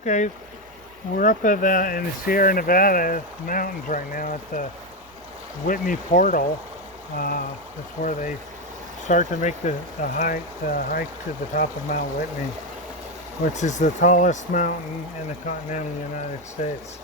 Okay, we're up at in the Sierra Nevada mountains right now at the Whitney portal. That's where they start to make the hike to the top of Mount Whitney, which is the tallest mountain in the continental United States.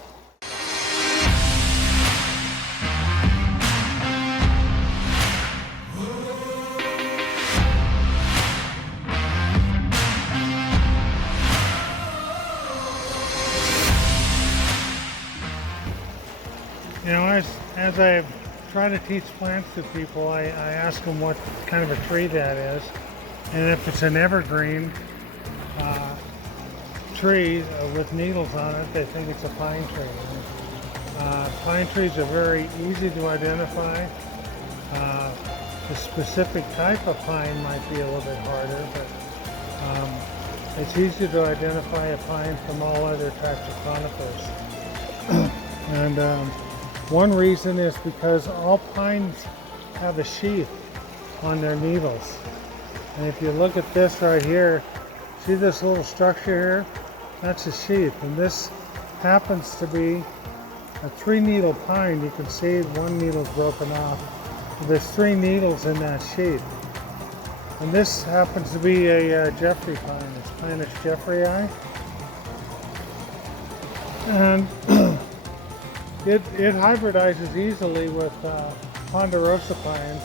You know, as I try to teach plants to people, I ask them what kind of a tree that is. And if it's an evergreen tree with needles on it, they think it's a pine tree. Pine trees are very easy to identify. The specific type of pine might be a little bit harder, but it's easy to identify a pine from all other types of conifers. And one reason is because all pines have a sheath on their needles. And if you look at this right here, see this little structure here? That's a sheath. And this happens to be a 3-needle pine. You can see one needle's broken off. There's 3 needles in that sheath. And this happens to be a Jeffery Pine. It's Pinus Jefferyi. And It hybridizes easily with Ponderosa pine,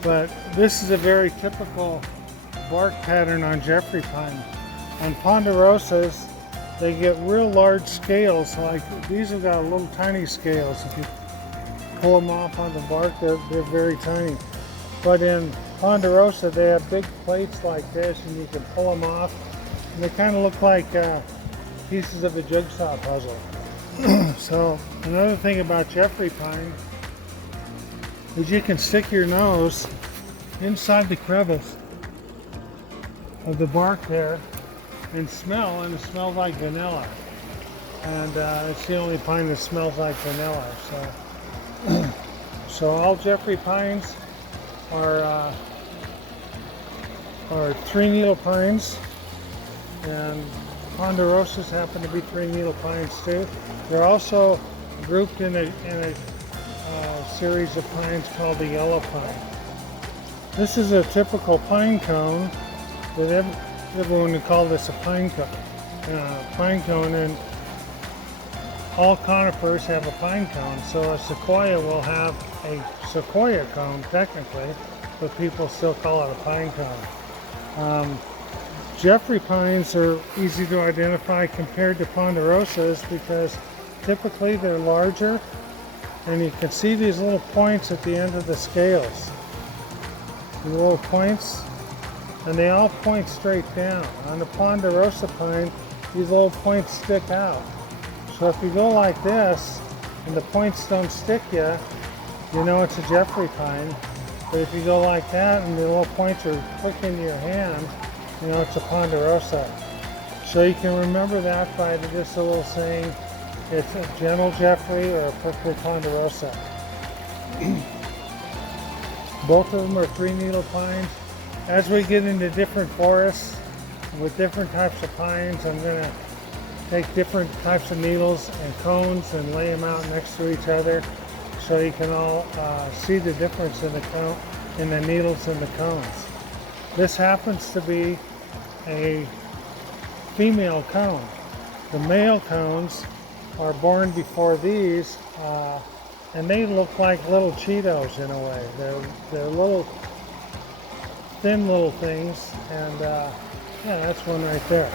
but this is a very typical bark pattern on Jeffery Pine. On Ponderosas, they get real large scales, like these have got little tiny scales. If you pull them off on the bark, they're very tiny. But in Ponderosa, they have big plates like this, and you can pull them off, and they kind of look like pieces of a jigsaw puzzle. So another thing about Jeffery Pine is you can stick your nose inside the crevice of the bark there and smell, and it smells like vanilla. And it's the only pine that smells like vanilla. So all Jeffery Pines are 3-needle pines, and Ponderosas happen to be 3-needle pines too. They're also grouped in a series of pines called the yellow pine. This is a typical pine cone, but everyone would call this a pine cone, and all conifers have a pine cone. So a sequoia will have a sequoia cone technically, but people still call it a pine cone. Jeffery pines are easy to identify compared to Ponderosas because typically they're larger, and you can see these little points at the end of the scales. The little points, and they all point straight down. On the Ponderosa pine, these little points stick out. So if you go like this and the points don't stick you, you know it's a Jeffery pine. But if you go like that and the little points are quick into your hand, you know it's a Ponderosa. So you can remember that by just a little saying, it's a gentle Jeffery or a prickly Ponderosa. Both of them are 3-needle pines. As we get into different forests with different types of pines, I'm going to take different types of needles and cones and lay them out next to each other so you can all see the difference in the needles and the cones. This happens to be a female cone. The male cones are born before these, and they look like little Cheetos in a way. They're little, thin little things, and yeah, that's one right there.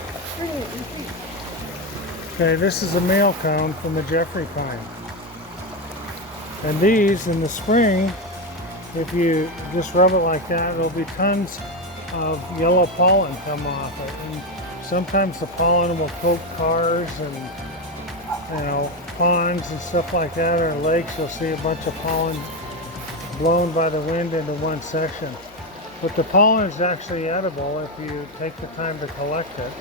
Okay, this is a male cone from the Jeffery Pine. And these, in the spring, if you just rub it like that, there'll be tons of yellow pollen come off it. And sometimes the pollen will coat cars and ponds and stuff like that, or lakes. You'll see a bunch of pollen blown by the wind into one section. But the pollen is actually edible if you take the time to collect it.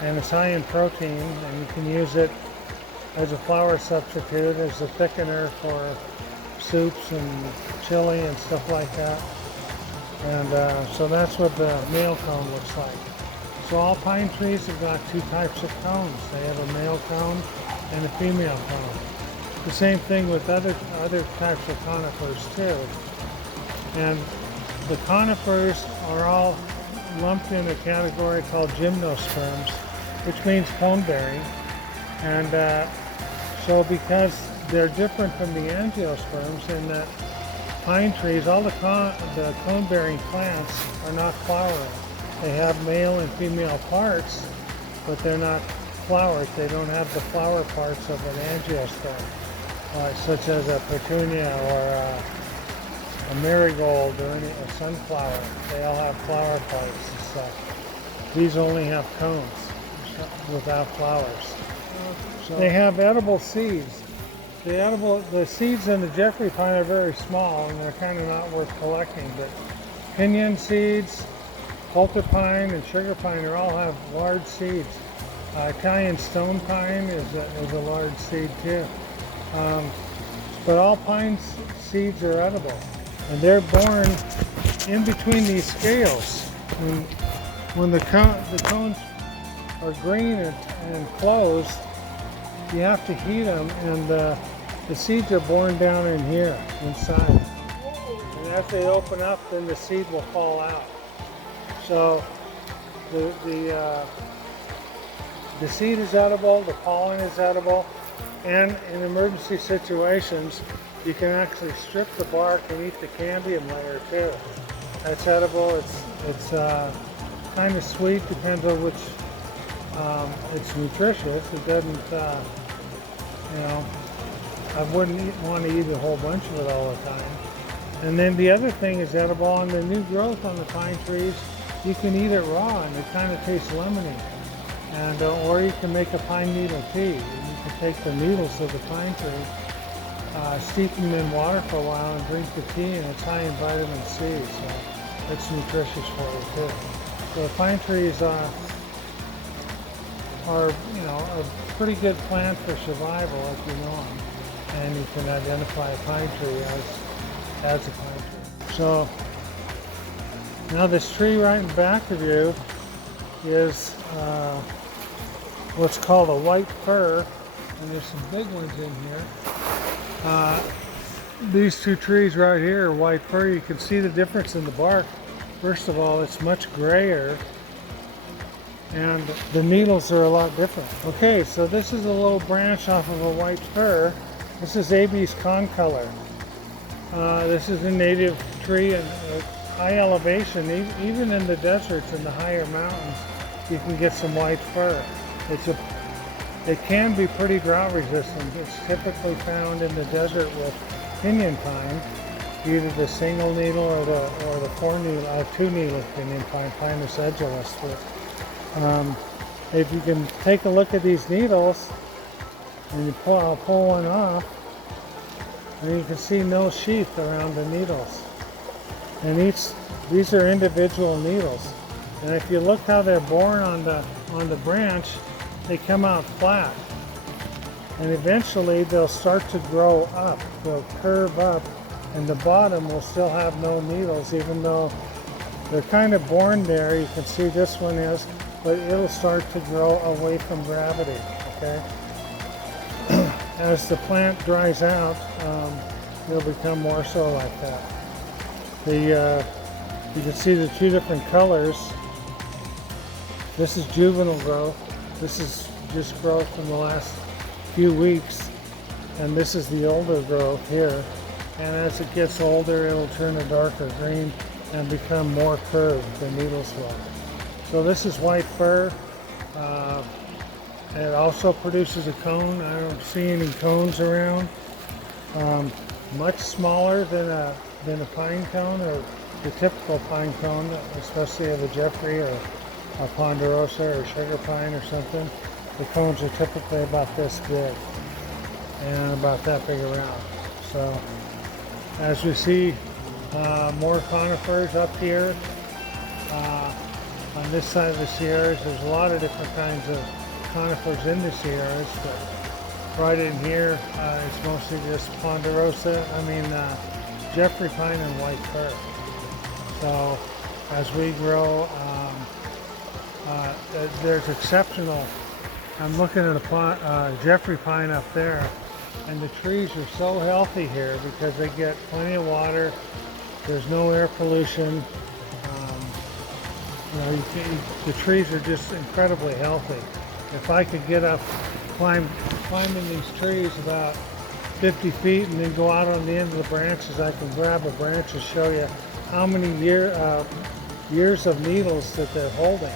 And it's high in protein, and you can use it as a flour substitute, as a thickener for soups and chili and stuff like that. And so that's what the male cone looks like. So all pine trees have got two types of cones. They have a male cone and a female cone. The same thing with other types of conifers too. And the conifers are all lumped in a category called gymnosperms, which means cone bearing. And so because they're different from the angiosperms in that pine trees, all the cone bearing plants are not flowering. They have male and female parts, but they're not flowers. They don't have the flower parts of an angiosperm, such as a petunia or a marigold or a sunflower. They all have flower parts and stuff. These only have cones without flowers. So they have edible seeds. The seeds in the Jeffery Pine are very small and they're kind of not worth collecting, but pinyon seeds, coulter pine, and sugar pine all have large seeds. Italian stone pine is a large seed too. But all pine seeds are edible, and they're born in between these scales. When the cones are green and closed, you have to heat them, and the seeds are born down in here inside. And as they open up, then the seed will fall out. So the seed is edible, the pollen is edible, and in emergency situations, you can actually strip the bark and eat the cambium layer too. That's edible. It's kind of sweet, depends on which. It's nutritious. It doesn't, I wouldn't want to eat a whole bunch of it all the time. And then the other thing is edible. On the new growth on the pine trees, you can eat it raw and it kind of tastes lemony. And or you can make a pine needle tea. You can take the needles of the pine tree, steep them in water for a while and drink the tea, and it's high in vitamin C, so it's nutritious for you too. So the pine trees are a pretty good plant for survival if you know them, and you can identify a pine tree as a pine tree. So now this tree right in back of you is what's called a white fir, and there's some big ones in here. These two trees right here are white fir. You can see the difference in the bark. First of all, it's much grayer, and the needles are a lot different. Okay, so this is a little branch off of a white fir. This is Abies concolor. This is a native tree at high elevation. Even in the deserts and the higher mountains, you can get some white fir. It can be pretty drought resistant. It's typically found in the desert with pinyon pine, either the single needle or the two needle pinyon pine, Pinus Jefferyi. If you can take a look at these needles, and I'll pull one off, and you can see no sheath around the needles. And these are individual needles. And if you look how they're born on the branch, they come out flat. And eventually they'll start to grow up. They'll curve up, and the bottom will still have no needles, even though they're kind of born there. You can see this one is, but it'll start to grow away from gravity, okay? As the plant dries out, it'll become more so like that. You can see the two different colors. This is juvenile growth. This is just growth in the last few weeks. And this is the older growth here. And as it gets older, it'll turn a darker green and become more curved, the needles will. So this is white fir. It also produces a cone. I don't see any cones around. Much smaller than a pine cone, or the typical pine cone, especially of a Jeffery or a Ponderosa or sugar pine or something. The cones are typically about this big and about that big around. So as we see more conifers up here on this side of the Sierras, there's a lot of different kinds of conifers in the Sierras, but right in here it's mostly just Ponderosa, Jeffery Pine and white fir. So as we grow There's exceptional. I'm looking at a Jeffery Pine up there, and the trees are so healthy here because they get plenty of water. There's no air pollution. The trees are just incredibly healthy. If I could get up, climbing these trees about 50 feet and then go out on the end of the branches, I can grab a branch and show you how many years of needles that they're holding.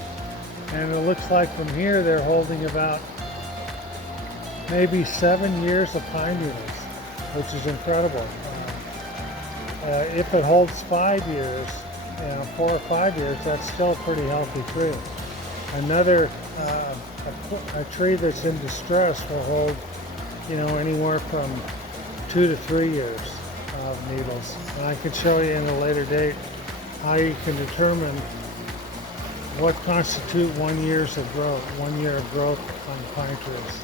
And it looks like from here they're holding about maybe 7 years of pine needles, which is incredible. If it holds 5 years, 4 or 5 years, that's still a pretty healthy tree. Another a tree that's in distress will hold, anywhere from 2 to 3 years of needles. And I could show you in a later date how you can determine what constitutes 1 year of growth on pine trees.